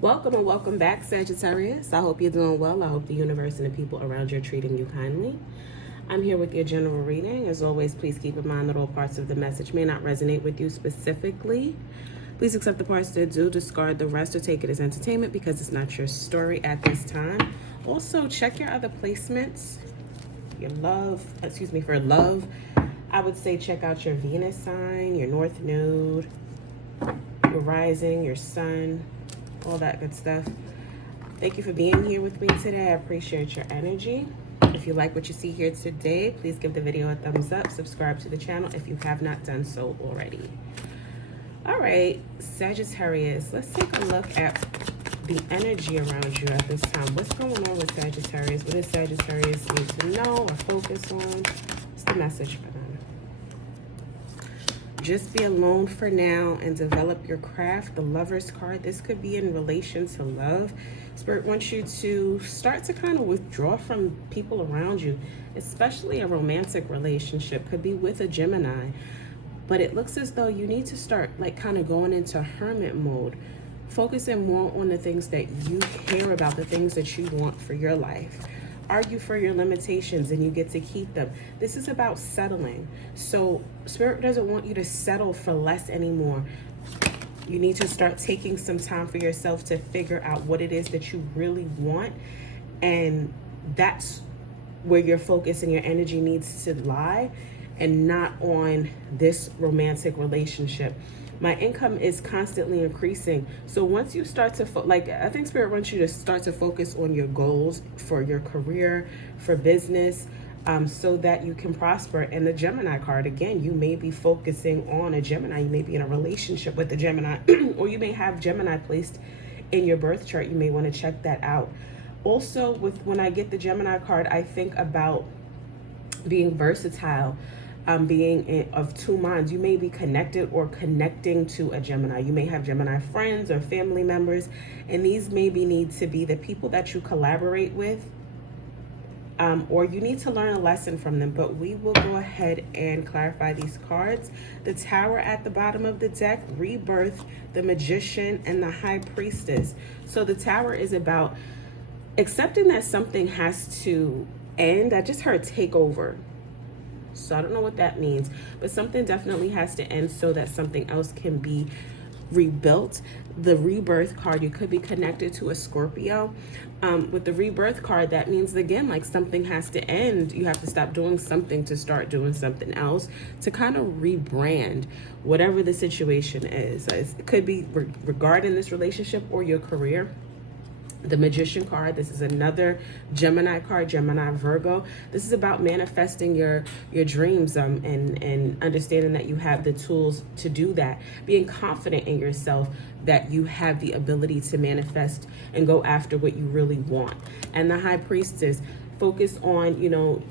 Welcome and welcome back, Sagittarius. I hope you're doing well. I hope the universe and the people around you are treating you kindly. I'm here with your general reading. As always, please keep in mind that all parts of the message may not resonate with you specifically. Please accept the parts that do, discard the rest, or take it as entertainment because it's not your story at this time. Also, check your other placements. For love, I would say check out your Venus sign, your North Node, your rising, your sun, all that good stuff. Thank you for being here with me today. I appreciate your energy. If you like what you see here today, please give the video a thumbs up. Subscribe to the channel if you have not done so already. All right, Sagittarius, let's take a look at the energy around you at this time. What's going on with Sagittarius? What does Sagittarius need to know or focus on? What's the message for them? Just be alone for now and develop your craft. The Lover's card. This could be in relation to love. Spirit wants you to start to kind of withdraw from people around you, especially a romantic relationship. Could be with a Gemini. But it looks as though you need to start like kind of going into hermit mode. Focusing more on the things that you care about, the things that you want for your life. Argue for your limitations and you get to keep them. This is about settling. So Spirit doesn't want you to settle for less anymore. You need to start taking some time for yourself to figure out what it is that you really want. And that's where your focus and your energy needs to lie, and not on this romantic relationship. My income is constantly increasing. So once you start to, I think Spirit wants you to start to focus on your goals for your career, for business, so that you can prosper. And the Gemini card, again, you may be focusing on a Gemini. You may be in a relationship with a Gemini, or you may have Gemini placed in your birth chart. You may want to check that out. Also, when I get the Gemini card, I think about being versatile. Being of two minds. You may be connected or connecting to a Gemini. You may have Gemini friends or family members, and these maybe need to be the people that you collaborate with, or you need to learn a lesson from them. But we will go ahead and clarify these cards. The Tower at the bottom of the deck, Rebirth, the Magician, and the High Priestess. So the Tower is about accepting that something has to end. I just heard take over. So I don't know what that means, but something definitely has to end so that something else can be rebuilt. The Rebirth card, you could be connected to a Scorpio. With the Rebirth card, that means, again, like something has to end. You have to stop doing something to start doing something else, to kind of rebrand whatever the situation is. It could be regarding this relationship or your career. The Magician card, this is another Gemini card, Gemini Virgo. This is about manifesting your dreams and understanding that you have the tools to do that. Being confident in yourself that you have the ability to manifest and go after what you really want. And the High Priestess, focus on,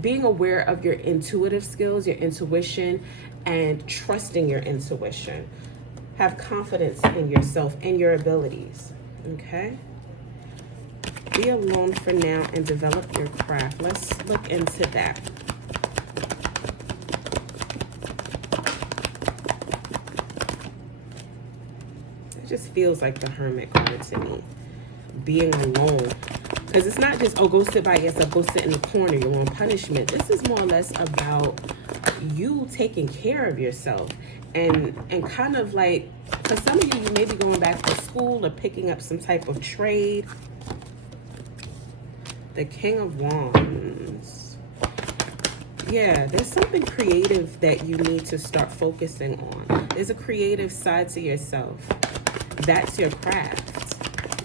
being aware of your intuitive skills, your intuition, and trusting your intuition. Have confidence in yourself and your abilities, okay? Be alone for now and develop your craft. Let's look into that. It just feels like the Hermit card to me. Being alone. Because it's not just, go sit by yourself, go sit in the corner, you want punishment. This is more or less about you taking care of yourself. And kind of like, for some of you, you may be going back to school or picking up some type of trade. The King of Wands. Yeah, there's something creative that you need to start focusing on. There's a creative side to yourself. That's your craft.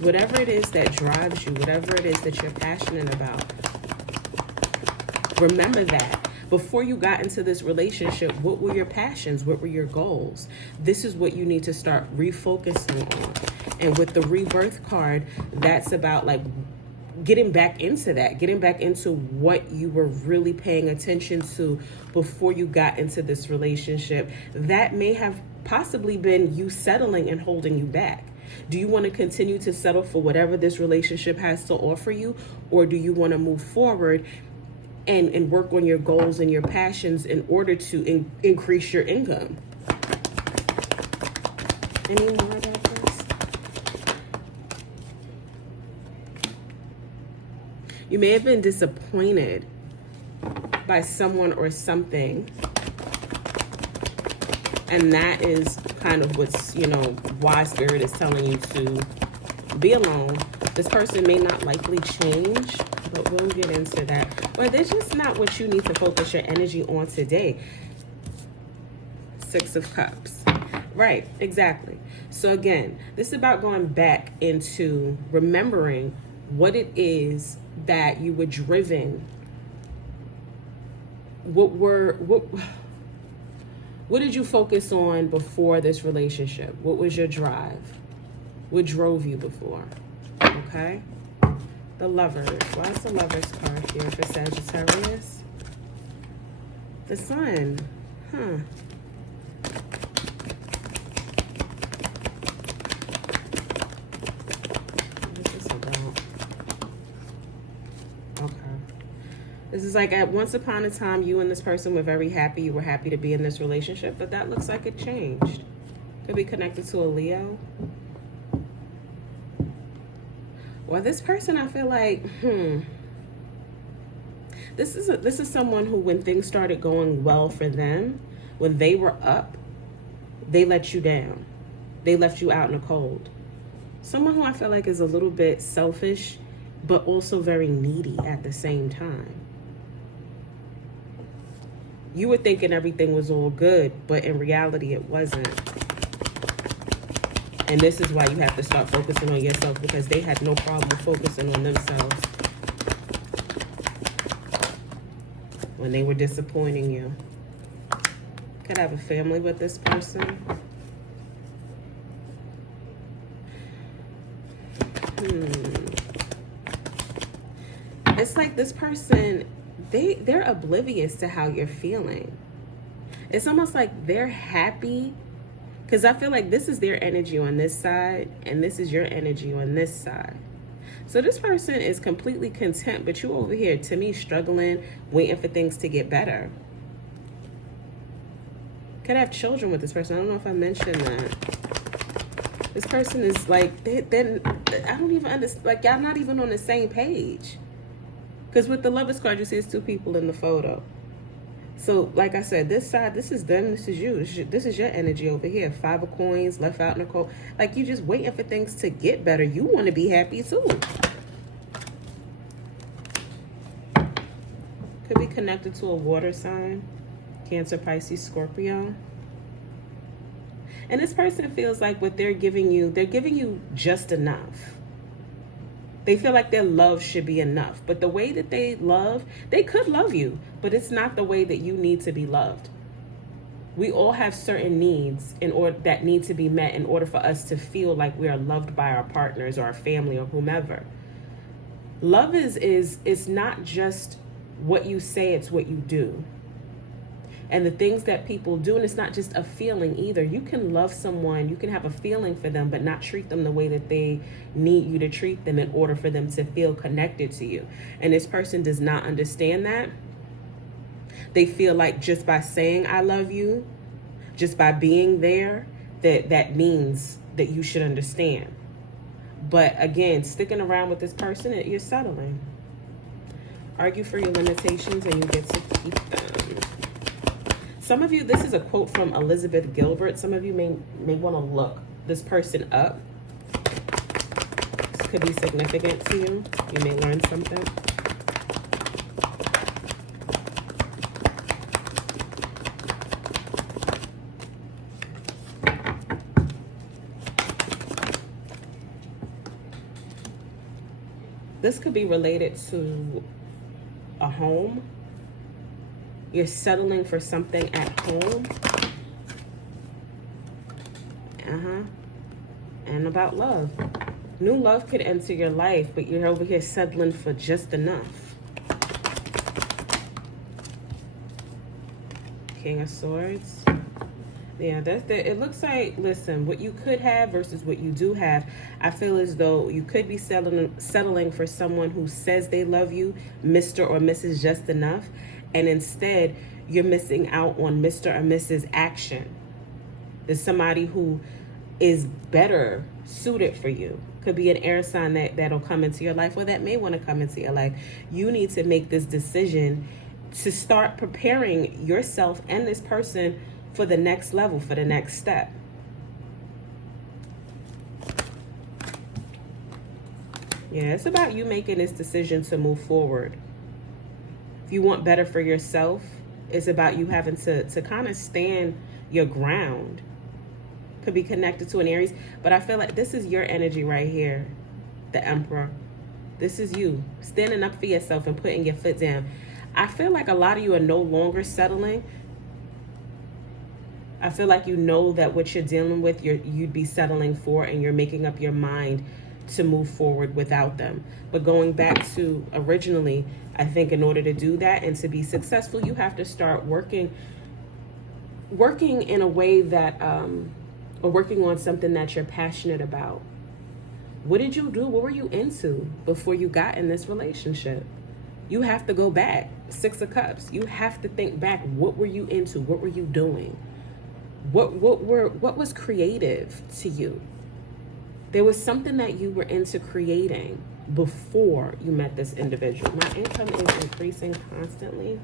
Whatever it is that drives you, whatever it is that you're passionate about, remember that. Before you got into this relationship, what were your passions? What were your goals? This is what you need to start refocusing on. And with the Rebirth card, that's about like getting back into that, getting back into what you were really paying attention to before you got into this relationship. That may have possibly been you settling and holding you back. Do you want to continue to settle for whatever this relationship has to offer you? Or do you want to move forward and work on your goals and your passions in order to increase your income? Any more about this? You may have been disappointed by someone or something. And that is kind of what's, why Spirit is telling you to be alone. This person may not likely change, but we'll get into that. Or they're just not what you need to focus your energy on today. Six of Cups. Right, exactly. So again, this is about going back into remembering what it is that you were driven. What did you focus on before this relationship? What was your drive? What drove you before? Okay? The Lovers. Why is the Lovers card here for Sagittarius? The Sun. Huh. This is like at once upon a time, you and this person were very happy. You were happy to be in this relationship, but that looks like it changed. Could be connected to a Leo. Well, this person, I feel like, this is someone who, when things started going well for them, when they were up, they let you down. They left you out in the cold. Someone who I feel like is a little bit selfish, but also very needy at the same time. You were thinking everything was all good, but in reality it wasn't. And this is why you have to start focusing on yourself, because they had no problem focusing on themselves when they were disappointing you. Could have a family with this person. It's like this person, they're oblivious to how you're feeling. It's almost like they're happy, because I feel like this is their energy on this side and this is your energy on this side. So this person is completely content, but you over here, to me, struggling, waiting for things to get better. Could have children with this person. I don't know if I mentioned that. This person is like, I don't even understand, like y'all not even on the same page. Because with the Lovers card, you see it's two people in the photo. So, like I said, this side, this is them, this is you. This is your energy over here. 5 of Coins, left out in the cold. Like, you just waiting for things to get better. You want to be happy, too. Could be connected to a water sign. Cancer, Pisces, Scorpio. And this person feels like what they're giving you just enough. They feel like their love should be enough. But the way that they could love you, but it's not the way that you need to be loved. We all have certain needs that need to be met in order for us to feel like we are loved by our partners or our family or whomever. Love is not just what you say, it's what you do. And the things that people do, and it's not just a feeling either. You can love someone, you can have a feeling for them, but not treat them the way that they need you to treat them in order for them to feel connected to you. And this person does not understand that. They feel like just by saying I love you, just by being there, that means that you should understand. But again, sticking around with this person, you're settling. Argue for your limitations and you get to keep them. Some of you, this is a quote from Elizabeth Gilbert. Some of you may want to look this person up. This could be significant to you. You may learn something. This could be related to a home. You're settling for something at home. And about love. New love could enter your life, but you're over here settling for just enough. King of Swords. Yeah, it looks like, listen, what you could have versus what you do have. I feel as though you could be settling for someone who says they love you, Mr. or Mrs. Just Enough. And instead, you're missing out on Mr. or Mrs. Action. There's somebody who is better suited for you. Could be an air sign that'll come into your life, or that may want to come into your life. You need to make this decision to start preparing yourself and this person for the next level, for the next step. Yeah, it's about you making this decision to move forward. If you want better for yourself, it's about you having to kind of stand your ground. Could be connected to an Aries, but I feel like this is your energy right here, the Emperor. This is you standing up for yourself and putting your foot down. I feel like a lot of you are no longer settling. I feel like you know that what you're dealing with, you'd be settling for, and you're making up your mind to move forward without them. But going back to originally, I think in order to do that and to be successful, you have to start working in a way that, or working on something that you're passionate about. What did you do? What were you into before you got in this relationship? You have to go back. 6 of Cups. You have to think back. What were you into? What were you doing? What was creative to you? There was something that you were into creating before you met this individual. My income is increasing constantly.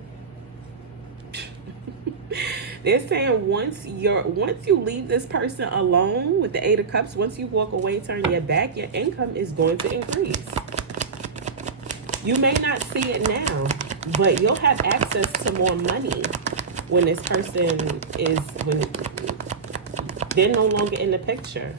They're saying once you leave this person alone with the 8 of Cups, once you walk away, turn your back, your income is going to increase. You may not see it now, but you'll have access to more money when this person when they're no longer in the picture.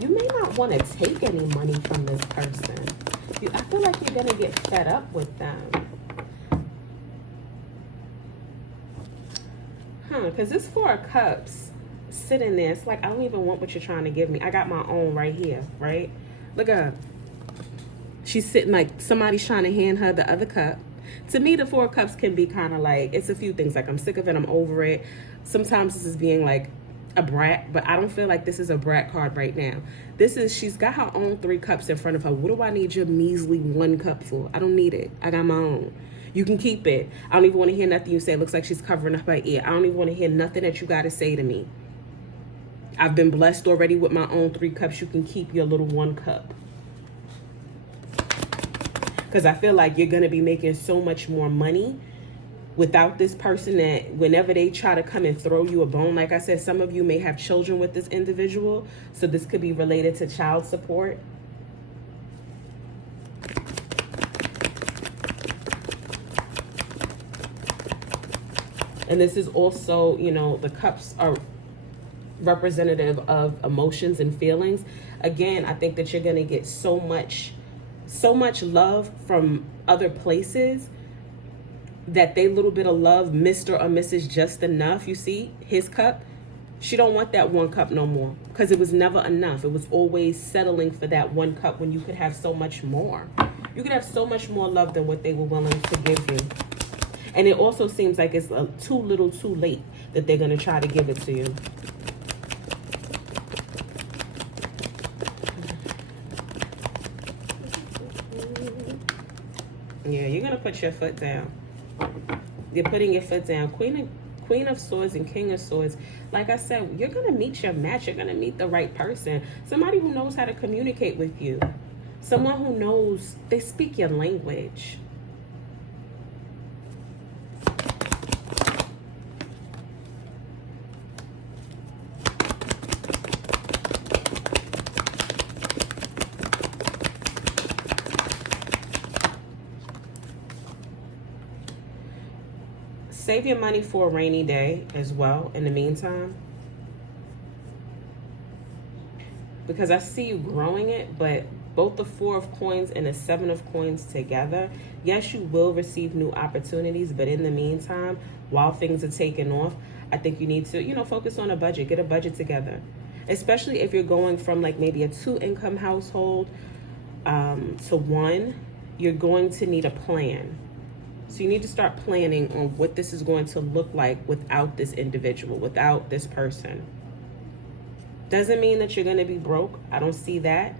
You may not want to take any money from this person. I feel like you're going to get fed up with them. Because this 4 of Cups sitting there, it's like, I don't even want what you're trying to give me. I got my own right here, right? Look at her. She's sitting like somebody's trying to hand her the other cup. To me, the 4 of Cups can be kind of like, it's a few things. Like, I'm sick of it. I'm over it. Sometimes this is being like a brat, but I don't feel like this is a brat card right now. She's got her own 3 cups in front of her. What do I need your measly 1 cup for? I don't need it. I got my own. You can keep it. I don't even want to hear nothing you say. It looks like she's covering up her ear. I don't even want to hear nothing that you got to say to me. I've been blessed already with my own 3 cups. You can keep your little 1 cup. Because I feel like you're going to be making so much more money without this person, that whenever they try to come and throw you a bone, like I said, some of you may have children with this individual. So this could be related to child support. And this is also, the cups are representative of emotions and feelings. Again, I think that you're going to get so much love from other places that they little bit of love, Mr. or Mrs. just enough. You see, his cup, she don't want that 1 cup no more, because it was never enough. It was always settling for that 1 cup when you could have so much more. You could have so much more love than what they were willing to give you. And it also seems like it's too little too late that they're going to try to give it to you. Yeah, you're going to put your foot down. You're putting your foot down. Queen of Swords and King of Swords. Like I said, you're going to meet your match. You're going to meet the right person. Somebody who knows how to communicate with you. Someone who knows, they speak your language. Save your money for a rainy day as well in the meantime. Because I see you growing it, but both the 4 of Coins and the 7 of Coins together, yes, you will receive new opportunities, but in the meantime, while things are taking off, I think you need to, focus on a budget. Get a budget together. Especially if you're going from like maybe a 2-income household to 1, you're going to need a plan. So you need to start planning on what this is going to look like without this individual, without this person. Doesn't mean that you're going to be broke. I don't see that.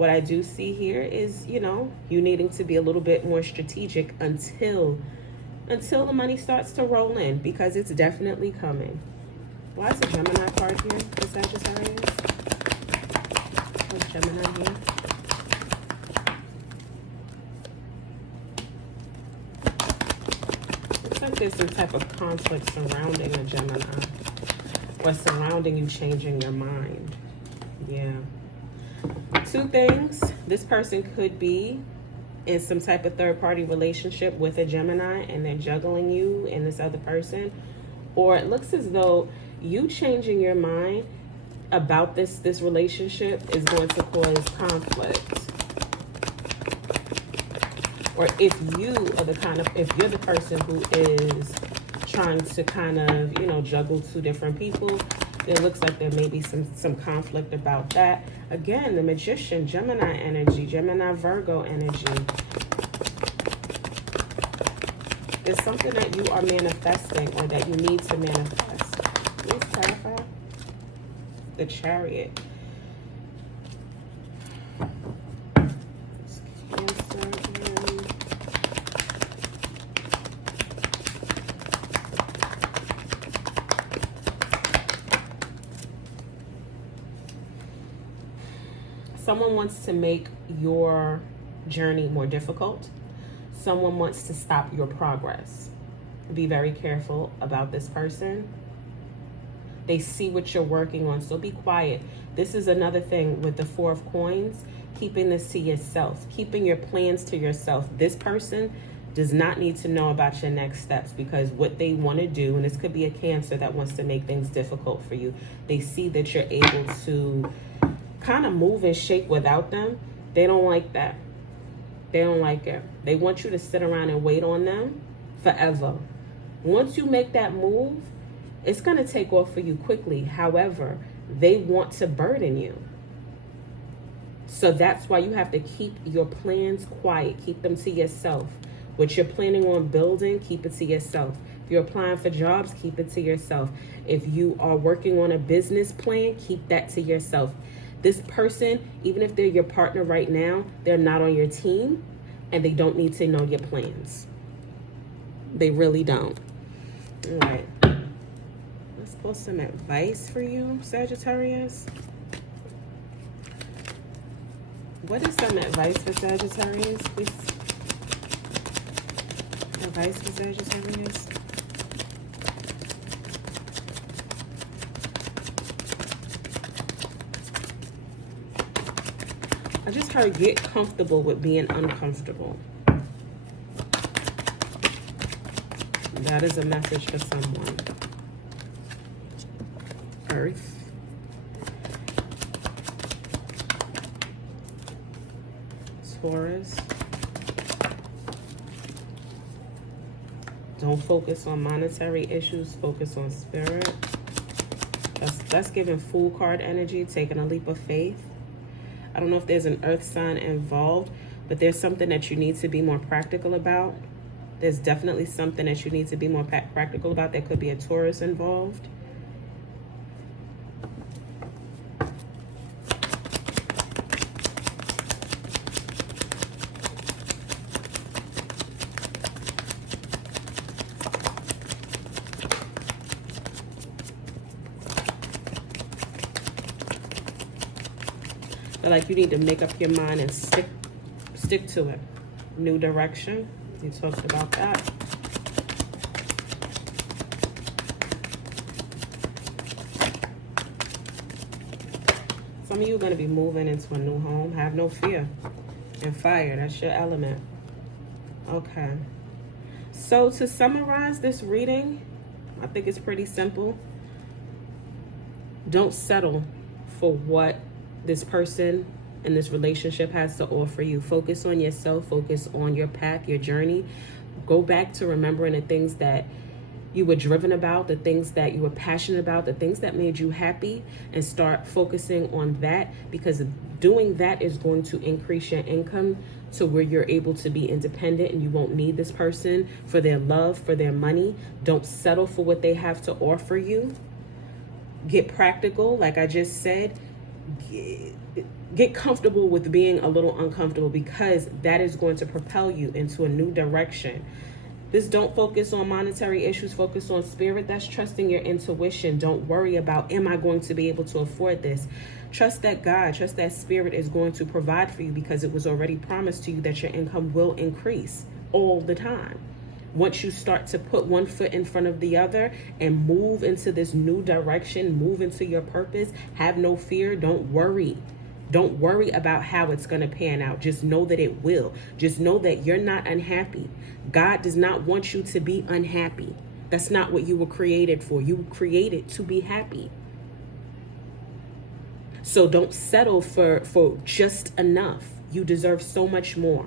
What I do see here is, you know, you needing to be a little bit more strategic until the money starts to roll in, because it's definitely coming. Why is the Gemini card here for Sagittarius? What's Gemini here? Looks like there's some type of conflict surrounding a Gemini, or surrounding you changing your mind. Yeah. Two things. This person could be in some type of third-party relationship with a Gemini, and they're juggling you and this other person. Or it looks as though you changing your mind about this relationship is going to cause conflict. Or if you're the person who is trying to kind of, you know, juggle two different people, it looks like there may be some conflict about that. Again, the Magician, Gemini energy, Gemini, Virgo energy. There's something that you are manifesting, or that you need to manifest. Please clarify. The Chariot. Someone wants to make your journey more difficult. Someone wants to stop your progress. Be very careful about this person. They see what you're working on, so be quiet. This is another thing with the Four of Coins, keeping this to yourself, keeping your plans to yourself. This person does not need to know about your next steps, because what they want to do, and this could be a Cancer that wants to make things difficult for you, they see that you're able to kind of move and shake without them. They don't like that. They don't like it. They want you to sit around and wait on them forever. Once you make that move, it's going to take off for you quickly. However, they want to burden you. So that's why you have to keep your plans quiet. Keep them to yourself. What you're planning on building, keep it to yourself. If you're applying for jobs, keep it to yourself. If you are working on a business plan, keep that to yourself. This person, even if they're your partner right now, they're not on your team, and they don't need to know your plans. They really don't. All right. Let's pull some advice for you, Sagittarius. What is some advice for Sagittarius, please? Advice for Sagittarius. I just heard get comfortable with being uncomfortable. That is a message for someone. Earth. Taurus. Don't focus on monetary issues, focus on spirit. That's giving Fool card energy, taking a leap of faith. I don't know if there's an earth sign involved, but there's something that you need to be more practical about. There's definitely something that you need to be more practical about. There could be a Taurus involved. But like you need to make up your mind and stick to it. New direction. You talked about that. Some of you are going to be moving into a new home. Have no fear. And fire. That's your element. Okay. So to summarize this reading, I think it's pretty simple. Don't settle for what this person in this relationship has to offer you. Focus on yourself. Focus on your path, your journey. Go back to remembering the things that you were driven about, the things that you were passionate about, the things that made you happy, and start focusing on that, because doing that is going to increase your income to where you're able to be independent and you won't need this person for their love, for their money. Don't settle for what they have to offer you. Get practical, like I just said. get comfortable with being a little uncomfortable, because that is going to propel you into a new direction. This, don't focus on monetary issues, focus on spirit. That's trusting your intuition. Don't worry about, am I going to be able to afford this? Trust that God, trust that spirit is going to provide for you, because it was already promised to you that your income will increase all the time. Once you start to put one foot in front of the other and move into this new direction, move into your purpose, have no fear, don't worry. Don't worry about how it's going to pan out. Just know that it will. Just know that you're not unhappy. God does not want you to be unhappy. That's not what you were created for. You were created to be happy. So don't settle for just enough. You deserve so much more.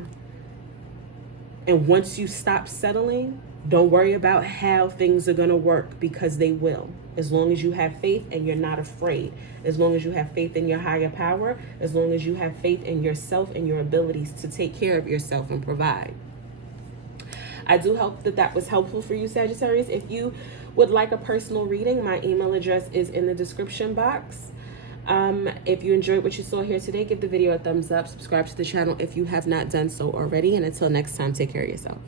And once you stop settling, don't worry about how things are going to work, because they will. As long as you have faith and you're not afraid. As long as you have faith in your higher power. As long as you have faith in yourself and your abilities to take care of yourself and provide. I do hope that that was helpful for you, Sagittarius. If you would like a personal reading, my email address is in the description box. If you enjoyed what you saw here today, give the video a thumbs up, subscribe to the channel if you have not done so already, and until next time, take care of yourself.